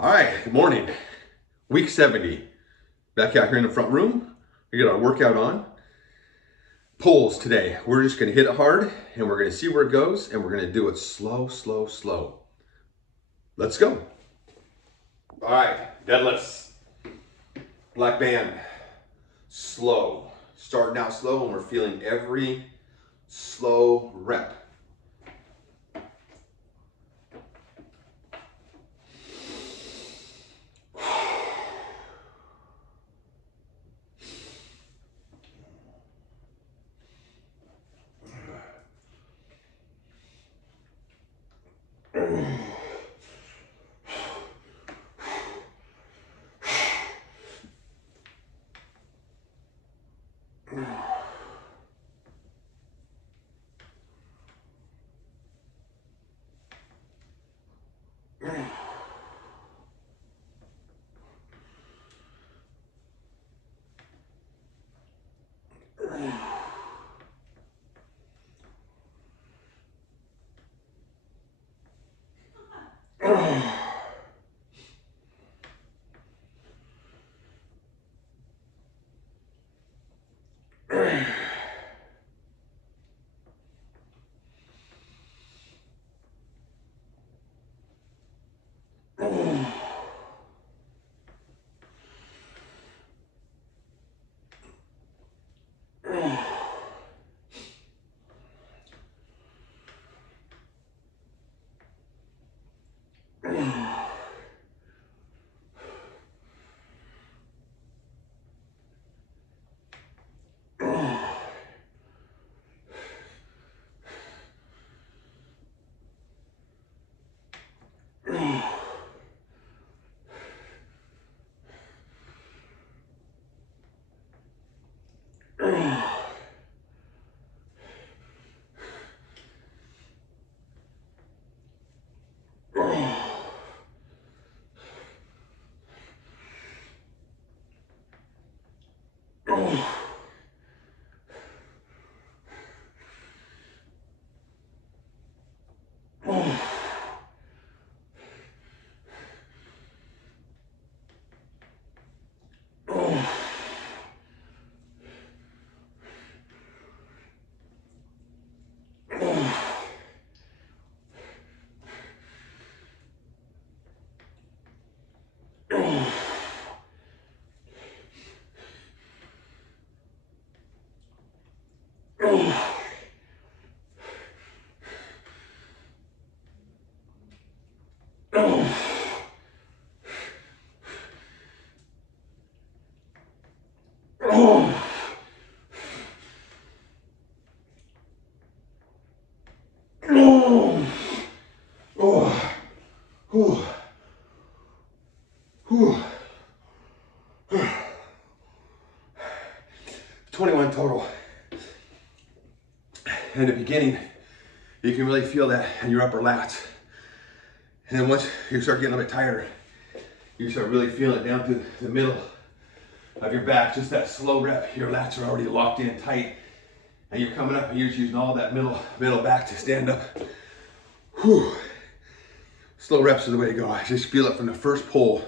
All right, good morning. Week 70. Back out here in the front room. We got our workout on. Pulls today. We're just gonna hit it hard and we're gonna see where it goes and we're gonna do it slow, slow, slow. Let's go. All right, deadlifts. Black band. Slow. Starting out slow and we're feeling every slow rep. Oh, oh, oh, 21 total. In the beginning, you can really feel that in your upper lats. And then once you start getting a bit tired, you start really feeling it down through the middle of your back. Just that slow rep, your lats are already locked in tight. And you're coming up and you're just using all that middle back to stand up. Whew. Slow reps are the way to go. I just feel it from the first pull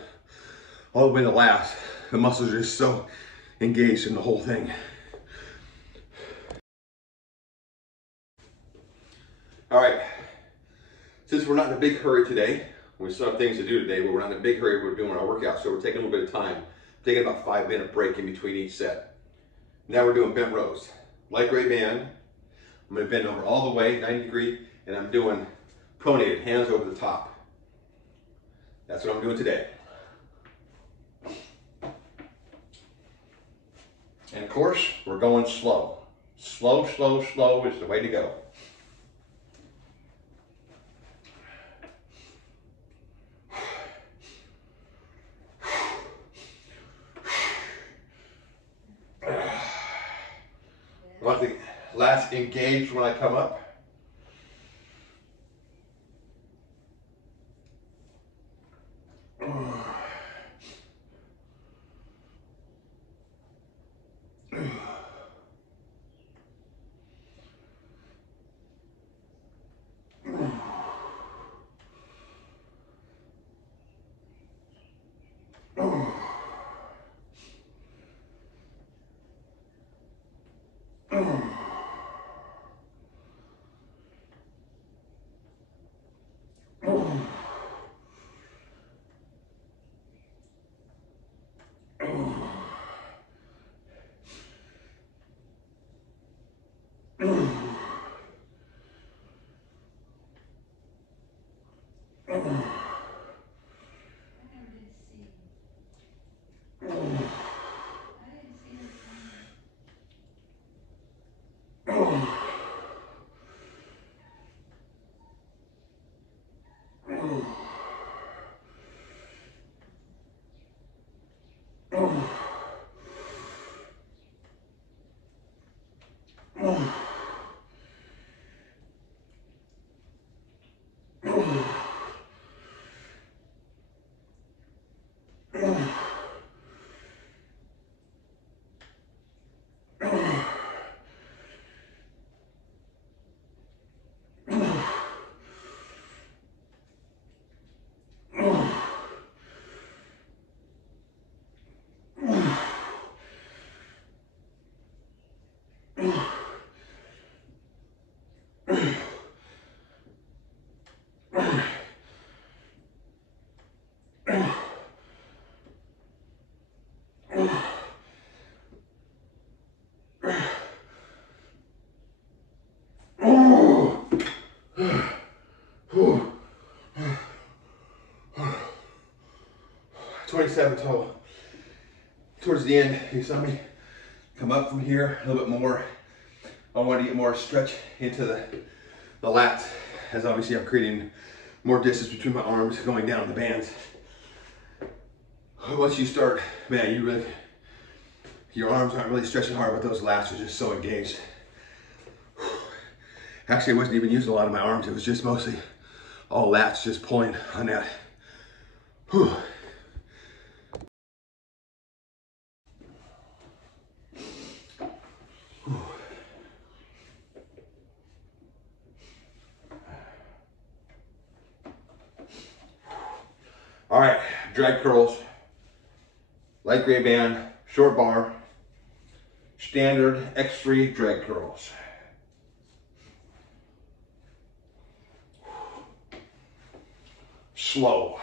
all the way to the last. The muscles are just so engaged in the whole thing. All right, since we're not in a big hurry today, we still have things to do today, but we're not in a big hurry, we're doing our workout, so we're taking a little bit of time, taking about 5-minute break in between each set. Now we're doing bent rows. Light gray band, I'm gonna bend over all the way, 90 degree, and I'm doing pronated, hands over the top. That's what I'm doing today. And of course, we're going slow. Slow, slow, slow is the way to go. I want the lats engaged when I come up. 27 total. Towards the end, you saw me come up from here a little bit more. I wanted to get more stretch into the lats, as obviously I'm creating more distance between my arms going down the bands. Once you start, man, your arms aren't really stretching hard, but those lats are just so engaged. Actually, I wasn't even using a lot of my arms. It was just mostly all lats, just pulling on that. Whew. All right, drag curls, light gray band, short bar, standard X3 drag curls. Slow.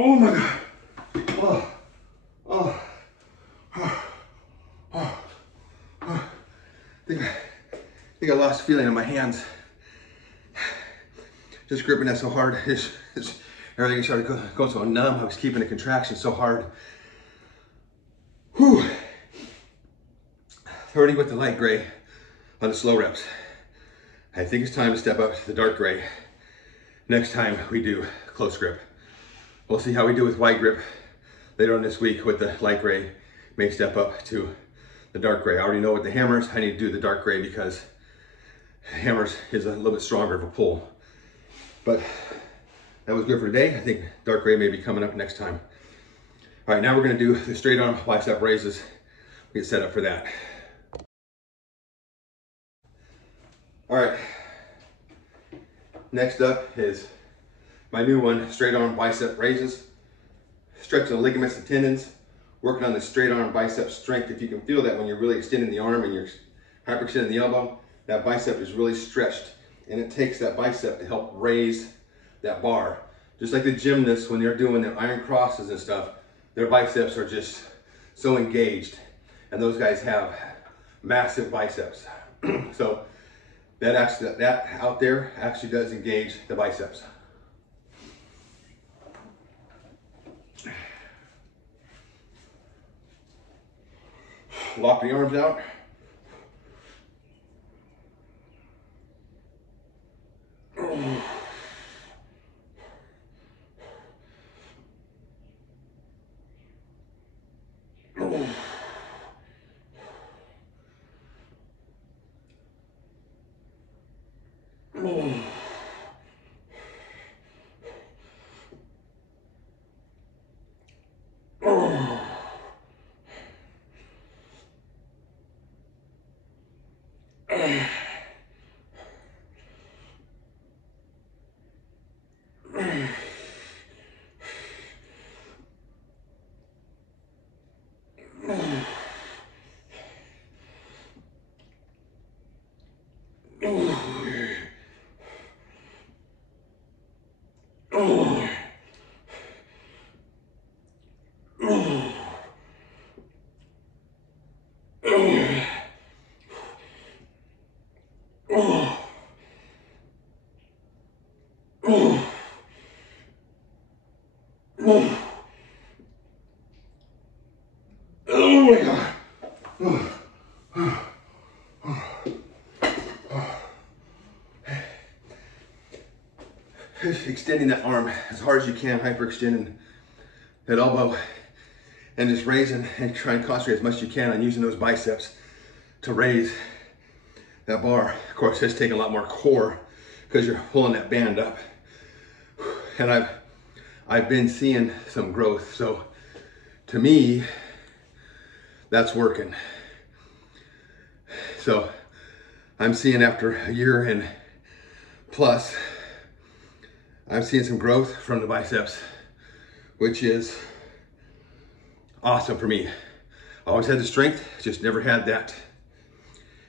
Oh my God. I think I lost feeling in my hands. Just gripping that so hard. Everything started going so numb. I was keeping the contraction so hard. Whew. 30 with the light gray on the slow reps. I think it's time to step up to the dark gray. Next time we do close grip. We'll see how we do with wide grip later on this week with the light gray. May step up to the dark gray. I already know with the hammers, I need to do the dark gray because hammers is a little bit stronger of a pull. But that was good for today. I think dark gray may be coming up next time. All right, now we're gonna do the straight arm bicep raises. We get set up for that. All right, Next up is my new one, straight arm bicep raises. Stretching the ligaments and tendons, working on the straight arm bicep strength. If you can feel that when you're really extending the arm and you're hyperextending the elbow, that bicep is really stretched, and it takes that bicep to help raise that bar. Just like the gymnasts, when they're doing their iron crosses and stuff, their biceps are just so engaged, and those guys have massive biceps. So that out there actually does engage the biceps. Lock the arms out. Oh my God. Extending that arm as hard as you can, hyperextending that elbow, and just raising and try and concentrate as much as you can on using those biceps to raise that bar. Of course, it's taking a lot more core because you're pulling that band up. And I've been seeing some growth. So to me, that's working. So I'm seeing after a year and plus, I'm seeing some growth from the biceps, which is awesome for me. I always had the strength, just never had that.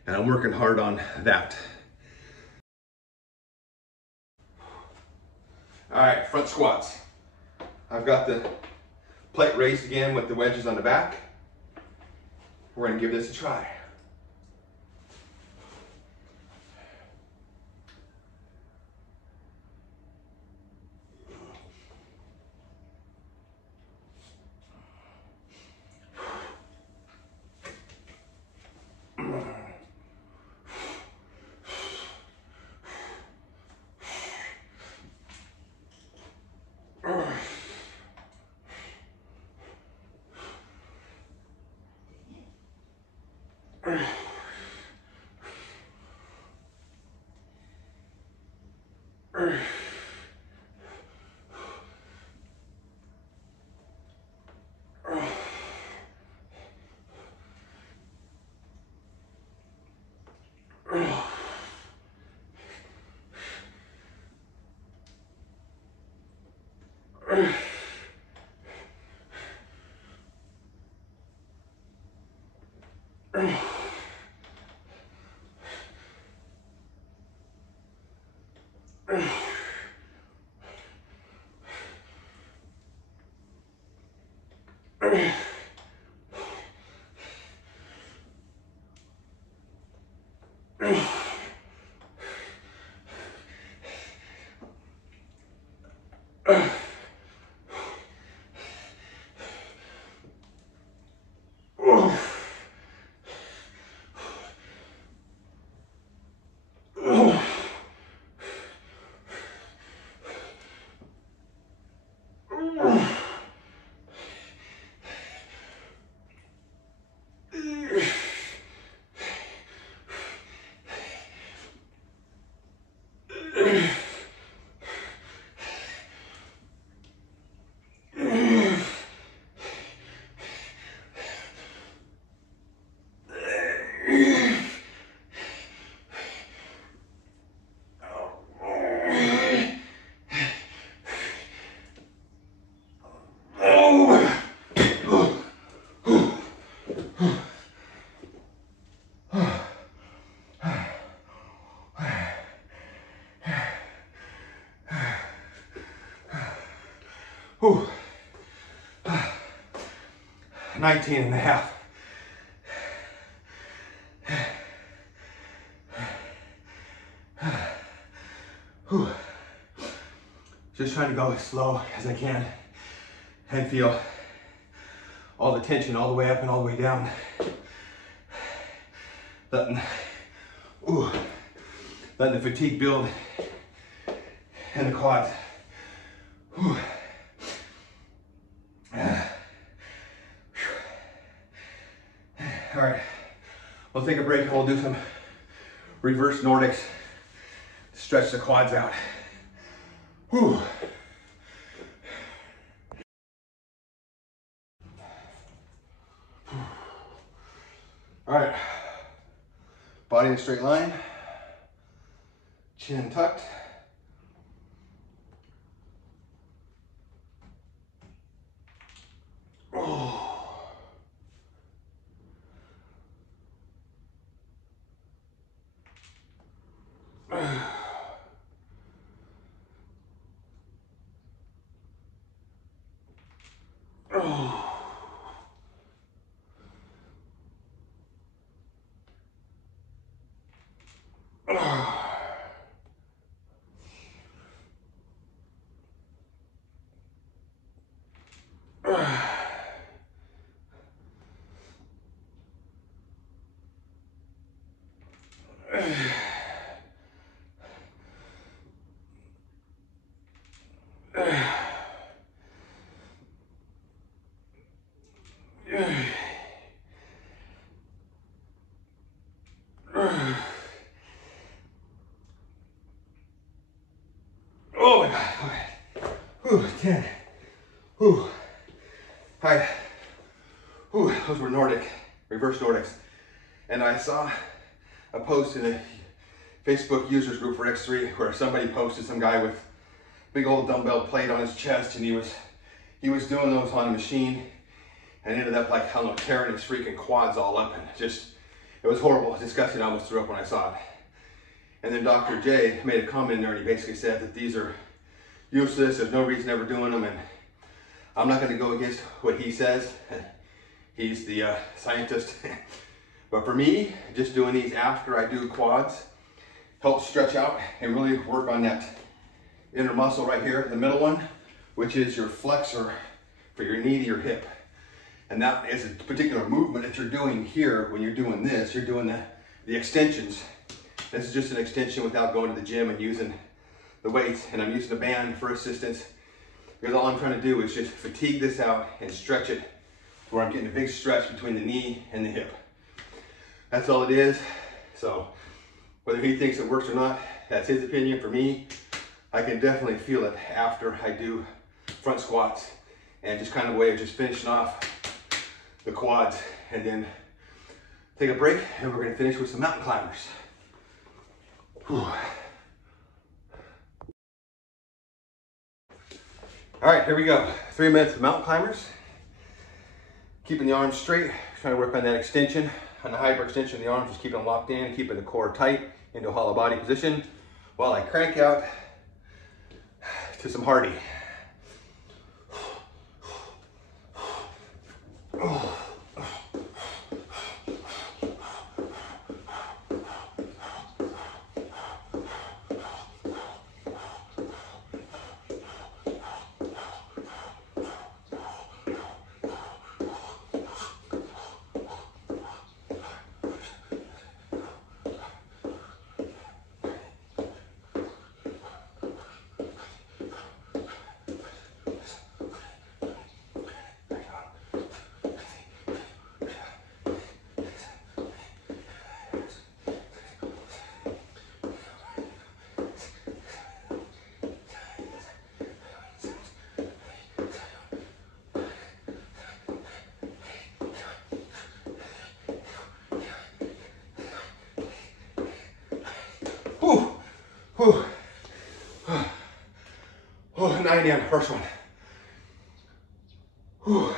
And I'm working hard on that. All right, front squats. I've got the plate raised again with the wedges on the back. We're gonna give this a try. 19 and a half. Whew. Just trying to go as slow as I can and feel all the tension all the way up and all the way down. Letting the fatigue build in the quads. Whew. All right, we'll take a break and we'll do some reverse Nordics to stretch the quads out. Whew. All right, body in a straight line, chin tucked. Oh my God, all right. Whew, 10. Whew. All right. Whew, those were Nordic, reverse Nordics. And I saw a post in a Facebook users group for X3 where somebody posted some guy with big old dumbbell plate on his chest, and he was doing those on a machine and ended up, like, I don't know, tearing his freaking quads all up, and it was horrible, disgusting. I almost threw up when I saw it. And then Dr. J made a comment in there, and he basically said that these are useless, there's no reason ever doing them, and I'm not going to go against what he says. He's the scientist. But for me, just doing these after I do quads helps stretch out and really work on that inner muscle right here, the middle one, which is your flexor for your knee to your hip. And that is a particular movement that you're doing here. When you're doing this, you're doing the extensions. This is just an extension without going to the gym and using the weights. And I'm using the band for assistance because all I'm trying to do is just fatigue this out and stretch it where I'm getting a big stretch between the knee and the hip. That's all it is. So whether he thinks it works or not, that's his opinion. For me, I can definitely feel it after I do front squats, and just kind of a way of just finishing off the quads, and then take a break, and we're going to finish with some mountain climbers. Whew. All right, here we go. 3 minutes of mountain climbers. Keeping the arms straight, trying to work on that extension, on the hyperextension of the arms, just keeping them locked in, keeping the core tight into a hollow body position while I crank out to some Hardy. Whew. 90 on the first one. Whew.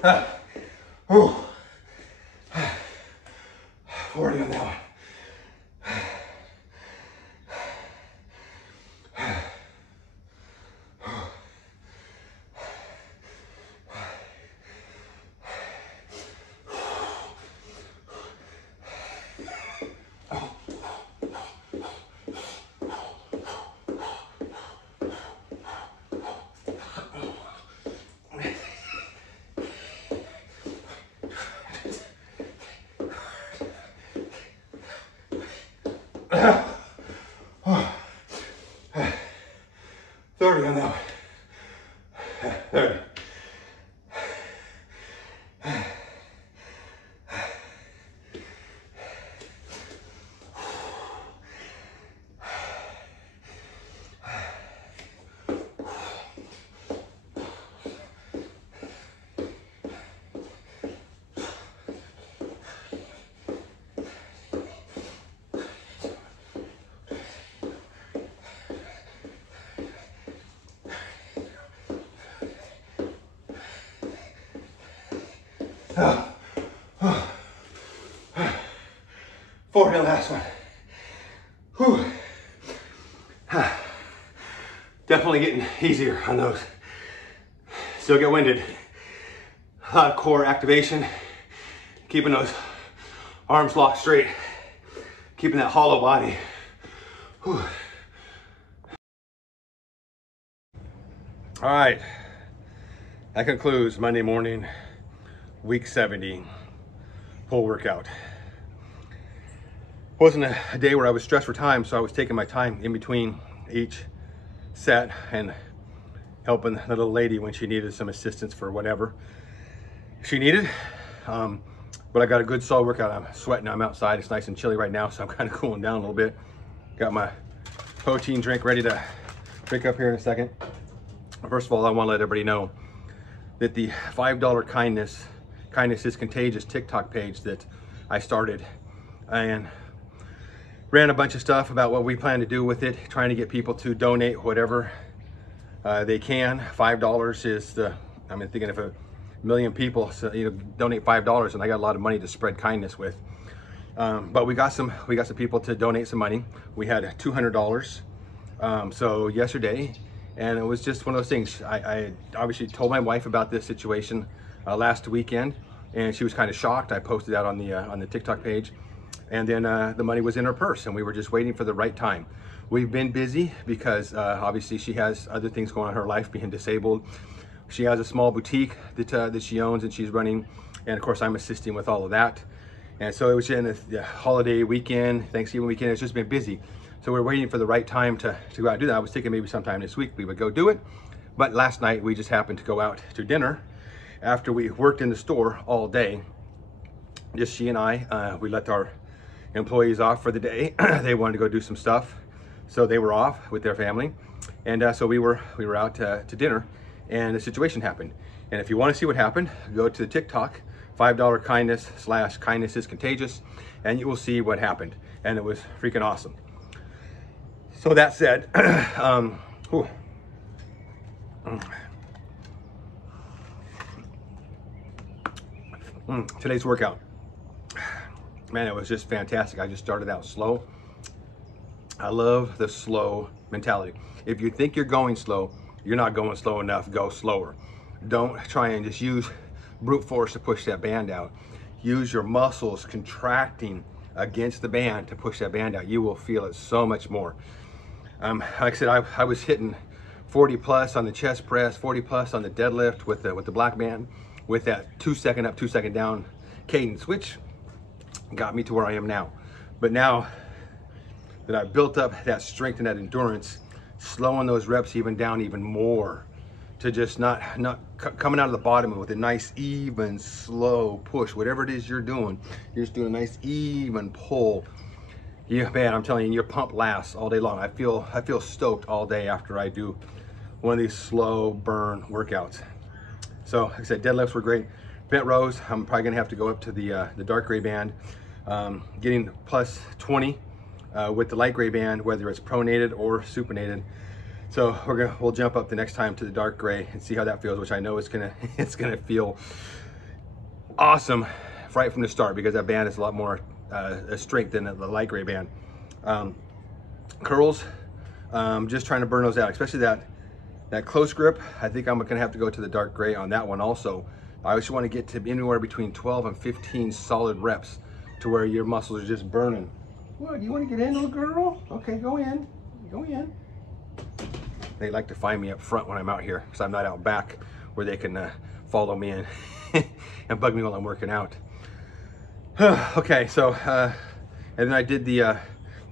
Whew. 40 on that one. Oh. 30 on that one. 30. Oh, oh, 40 on the last one. Whew. Definitely getting easier on those. Still get winded. A lot of core activation, keeping those arms locked straight, keeping that hollow body. Whew. All right, that concludes Monday morning, week 70 pull workout. Wasn't a day where I was stressed for time, so I was taking my time in between each set and helping the little lady when she needed some assistance for whatever she needed. But I got a good solid workout. I'm sweating, I'm outside, it's nice and chilly right now, so I'm kind of cooling down a little bit. Got my protein drink ready to drink up here in a second. First of all, I want to let everybody know that the $5 Kindness is Contagious TikTok page that I started and ran a bunch of stuff about what we plan to do with it, trying to get people to donate whatever they can. $5 is the, I'm thinking if a million people, so, donate $5, and I got a lot of money to spread kindness with. But we got some people to donate some money. We had $200 so yesterday, and it was just one of those things. I obviously told my wife about this situation last weekend, and she was kind of shocked. I posted that on the TikTok page, and then the money was in her purse, and we were just waiting for the right time. We've been busy because obviously she has other things going on in her life, being disabled. She has a small boutique that she owns and she's running, and of course I'm assisting with all of that. And so it was in the holiday weekend, Thanksgiving weekend. It's just been busy. So we're waiting for the right time to go out and do that. I was thinking maybe sometime this week we would go do it. But last night we just happened to go out to dinner after we worked in the store all day. Just she and I, we let our employees off for the day. They wanted to go do some stuff, so they were off with their family. And so we were out to dinner, and the situation happened. And if you want to see what happened, go to the TikTok, $5 Kindness/Kindness is Contagious, and you will see what happened. And it was freaking awesome. So that said, today's workout, man, it was just fantastic. I just started out slow. I love the slow mentality. If you think you're going slow, you're not going slow enough. Go slower. Don't try and just use brute force to push that band out. Use your muscles contracting against the band to push that band out. You will feel it so much more. Like I said, I was hitting 40 plus on the chest press, 40 plus on the deadlift with the black band, with that 2 second up, 2 second down cadence, which got me to where I am now. But now that I've built up that strength and that endurance, slowing those reps even down even more, to just not coming out of the bottom with a nice even slow push. Whatever it is you're doing, you're just doing a nice even pull. Yeah, man, I'm telling you, your pump lasts all day long. I feel stoked all day after I do one of these slow burn workouts. So like I said, deadlifts were great. Bent rows, I'm probably gonna have to go up to the dark gray band, getting plus 20 with the light gray band, whether it's pronated or supinated. So we'll jump up the next time to the dark gray and see how that feels, which I know it's gonna feel awesome right from the start because that band is a lot more strength than the light gray band. Curls, just trying to burn those out, especially that close grip. I think I'm gonna have to go to the dark gray on that one also. I just want to get to anywhere between 12 and 15 solid reps to where your muscles are just burning. What, you want to get in, little girl? Okay, go in, go in. They like to find me up front when I'm out here because I'm not out back where they can follow me in and bug me while I'm working out. Okay, so and then I did the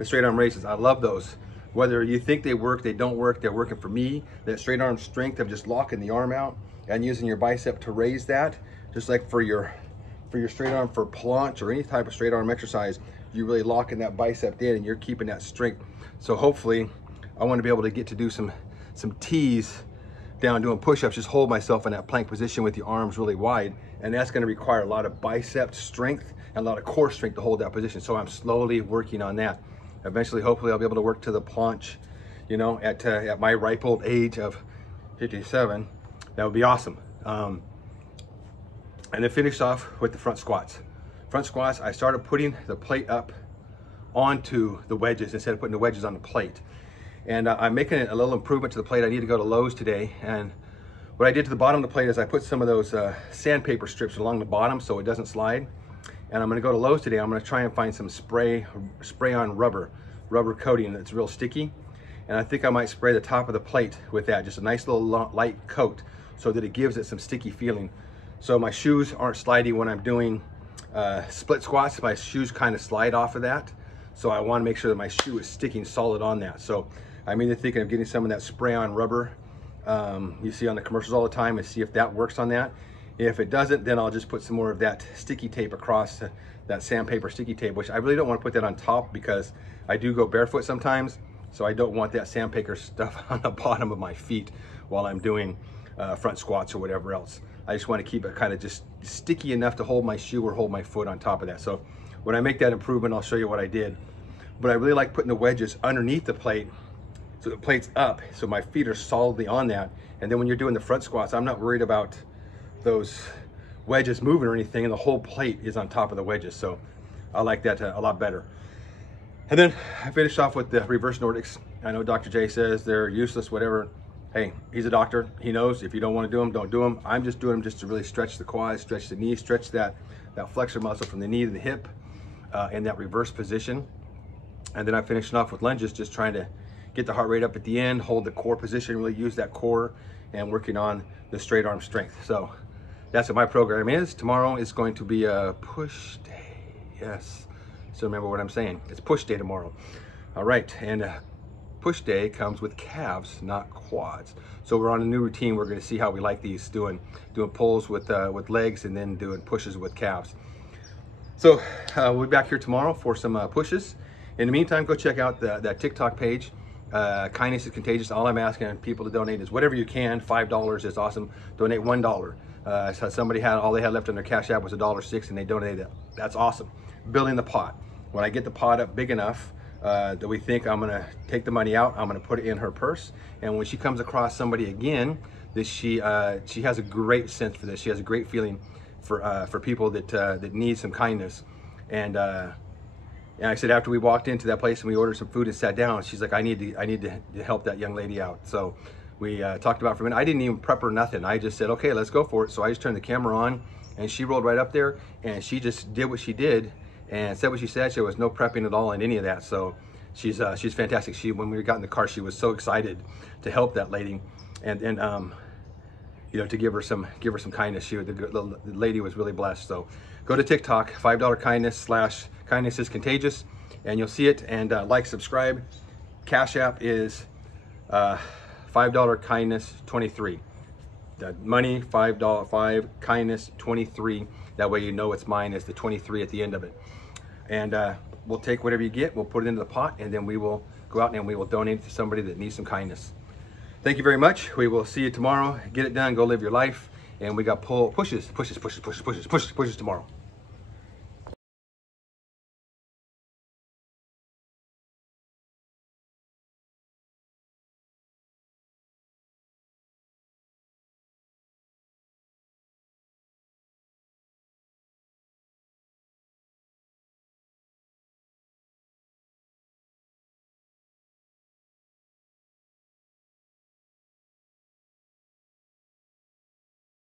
straight arm raises. I love those. Whether you think they work, they don't work, they're working for me. That straight arm strength of just locking the arm out and using your bicep to raise that, just like for your straight arm for planche or any type of straight arm exercise, you're really locking that bicep in and you're keeping that strength. So hopefully I want to be able to get to do some T's down doing push-ups, just hold myself in that plank position with the arms really wide, and that's going to require a lot of bicep strength and a lot of core strength to hold that position. So I'm slowly working on that. Eventually, hopefully I'll be able to work to the planche, you know, at my ripe old age of 57. That would be awesome. And then finish off with the front squats. Front squats, I started putting the plate up onto the wedges instead of putting the wedges on the plate. And I'm making a little improvement to the plate. I need to go to Lowe's today. And what I did to the bottom of the plate is I put some of those sandpaper strips along the bottom so it doesn't slide. And I'm gonna go to Lowe's today. I'm gonna try and find some spray on rubber coating that's real sticky. And I think I might spray the top of the plate with that, just a nice little light coat so that it gives it some sticky feeling. So my shoes aren't slidey when I'm doing split squats. My shoes kind of slide off of that. So I wanna make sure that my shoe is sticking solid on that. So I'm either thinking of getting some of that spray on rubber you see on the commercials all the time and see if that works on that. If it doesn't, then I'll just put some more of that sticky tape across that sandpaper sticky tape, which I really don't want to put that on top because I do go barefoot sometimes. So I don't want that sandpaper stuff on the bottom of my feet while I'm doing front squats or whatever else. I just want to keep it kind of just sticky enough to hold my shoe or hold my foot on top of that. So when I make that improvement, I'll show you what I did. But I really like putting the wedges underneath the plate so the plate's up, so my feet are solidly on that. And then when you're doing the front squats, I'm not worried about those wedges moving or anything, and the whole plate is on top of the wedges. So I like that a lot better. And then I finished off with the reverse Nordics. I know Dr. J says they're useless, whatever. Hey, he's a doctor. He knows if you don't want to do them, don't do them. I'm just doing them just to really stretch the quads, stretch the knees, stretch that flexor muscle from the knee to the hip in that reverse position. And then I'm finishing off with lunges, just trying to get the heart rate up at the end, hold the core position, really use that core, and working on the straight arm strength. So that's what my program is. Tomorrow is going to be a push day. Yes, so remember what I'm saying. It's push day tomorrow. All right, and push day comes with calves, not quads. So we're on a new routine. We're going to see how we like these, doing pulls with legs and then doing pushes with calves. So we'll be back here tomorrow for some pushes. In the meantime, go check out that TikTok page. Kindness is contagious. All I'm asking people to donate is whatever you can. $5 is awesome. Donate $1. So somebody had, all they had left on their Cash App was $1.06 and they donated it. That's awesome. Building the pot. When I get the pot up big enough that we think I'm gonna take the money out, I'm gonna put it in her purse. And when she comes across somebody again, that she has a great sense for this. She has a great feeling for people that need some kindness. And I said, after we walked into that place and we ordered some food and sat down, she's like, I need to help that young lady out. So we talked about it for a minute. I didn't even prep her nothing. I just said, okay, let's go for it. So I just turned the camera on and she rolled right up there and she just did what she did and said what she said. There was no prepping at all in any of that. So she's fantastic. When we got in the car, she was so excited to help that lady and you know, to give her some kindness. The lady was really blessed. So go to TikTok, $5 kindness / kindness is contagious, and you'll see it. And like, subscribe. Cash App is $5 kindness 23. The money $5 kindness 23. That way you know it's mine. It's the 23 at the end of it. And we'll take whatever you get. We'll put it into the pot, and then we will go out and we will donate it to somebody that needs some kindness. Thank you very much. We will see you tomorrow. Get it done. Go live your life. And we got pushes tomorrow.